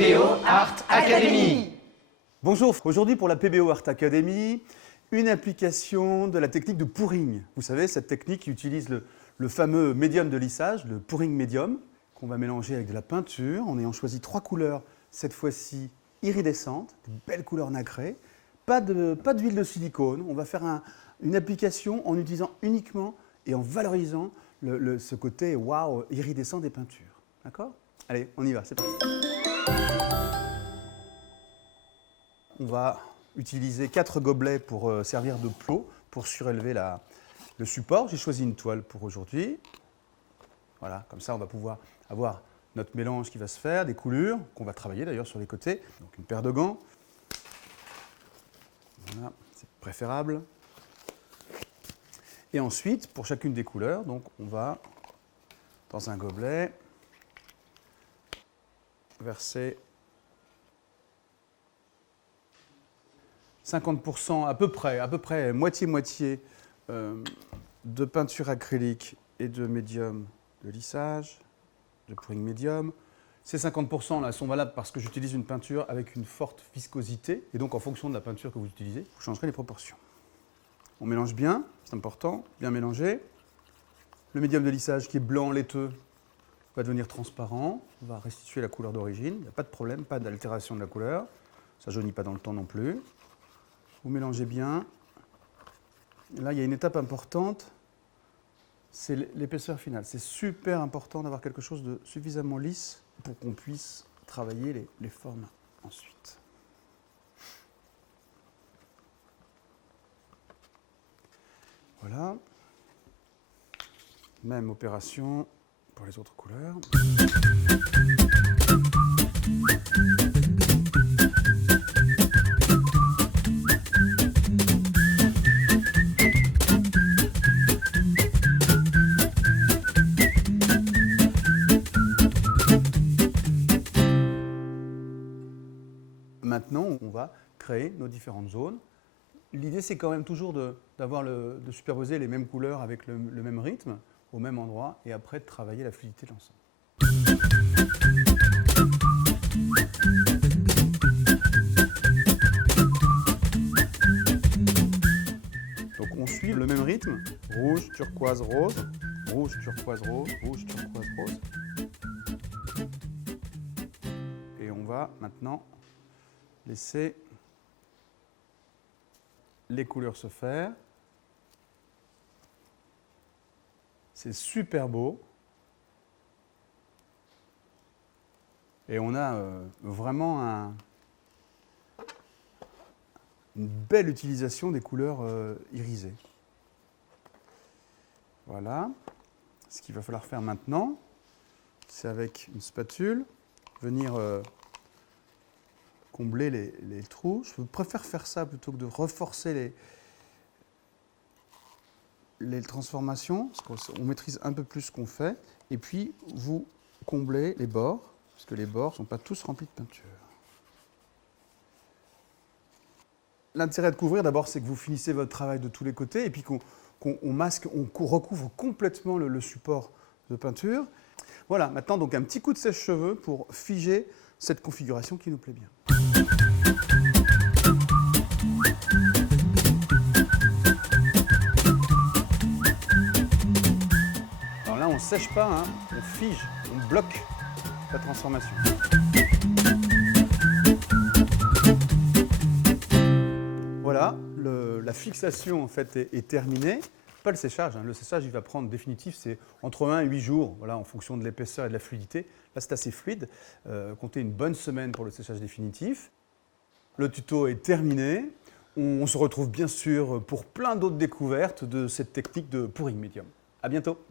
PBO Art Academy. Bonjour, aujourd'hui pour la PBO Art Academy, une application de la technique de pouring. Vous savez, cette technique qui utilise le fameux médium de lissage, le pouring médium, qu'on va mélanger avec de la peinture en ayant choisi 3 couleurs, cette fois-ci iridescentes, de belles couleurs nacrées, pas d'huile de silicone. On va faire une application en utilisant uniquement et en valorisant ce côté waouh, iridescent des peintures. D'accord ? Allez, on y va, c'est parti. On va utiliser 4 gobelets pour servir de plot, pour surélever le support. J'ai choisi une toile pour aujourd'hui. Voilà, comme ça on va pouvoir avoir notre mélange qui va se faire, des coulures, qu'on va travailler d'ailleurs sur les côtés. Donc une paire de gants. Voilà, c'est préférable. Et ensuite, pour chacune des couleurs, donc on va, dans un gobelet, verser 50% à peu près moitié-moitié de peinture acrylique et de médium de lissage, de pouring médium. Ces 50% là sont valables parce que j'utilise une peinture avec une forte viscosité et donc en fonction de la peinture que vous utilisez, vous changerez les proportions. On mélange bien, c'est important, bien mélanger. Le médium de lissage qui est blanc laiteux va devenir transparent, on va restituer la couleur d'origine, il n'y a pas de problème, pas d'altération de la couleur, ça ne jaunit pas dans le temps non plus. Vous mélangez bien. Et là, il y a une étape importante, c'est l'épaisseur finale. C'est super important d'avoir quelque chose de suffisamment lisse pour qu'on puisse travailler les formes ensuite. Voilà. Même opération pour les autres couleurs. Maintenant, on va créer nos différentes zones. L'idée, c'est quand même toujours de superposer les mêmes couleurs avec le même rythme, au même endroit, et après de travailler la fluidité de l'ensemble. Donc on suit le même rythme, rouge, turquoise, rose, rouge, turquoise, rose, rouge, turquoise, rose. Et on va maintenant laisser les couleurs se faire. C'est super beau. Et on a vraiment une belle utilisation des couleurs irisées. Voilà. Ce qu'il va falloir faire maintenant, c'est avec une spatule, venir combler les trous. Je préfère faire ça plutôt que de reforcer les transformations, parce qu'on maîtrise un peu plus ce qu'on fait. Et puis, vous comblez les bords, parce que les bords ne sont pas tous remplis de peinture. L'intérêt de couvrir, d'abord, c'est que vous finissez votre travail de tous les côtés, et puis qu'on masque, on recouvre complètement le support de peinture. Voilà, maintenant, donc un petit coup de sèche-cheveux pour figer cette configuration qui nous plaît bien. Alors là, on ne sèche pas, hein, on fige, on bloque la transformation. Voilà, la fixation en fait est terminée. Pas le séchage, hein. Le séchage il va prendre définitif, c'est entre 1 et 8 jours, voilà, en fonction de l'épaisseur et de la fluidité. Là c'est assez fluide, comptez une bonne semaine pour le séchage définitif. Le tuto est terminé, on se retrouve bien sûr pour plein d'autres découvertes de cette technique de pouring médium. À bientôt.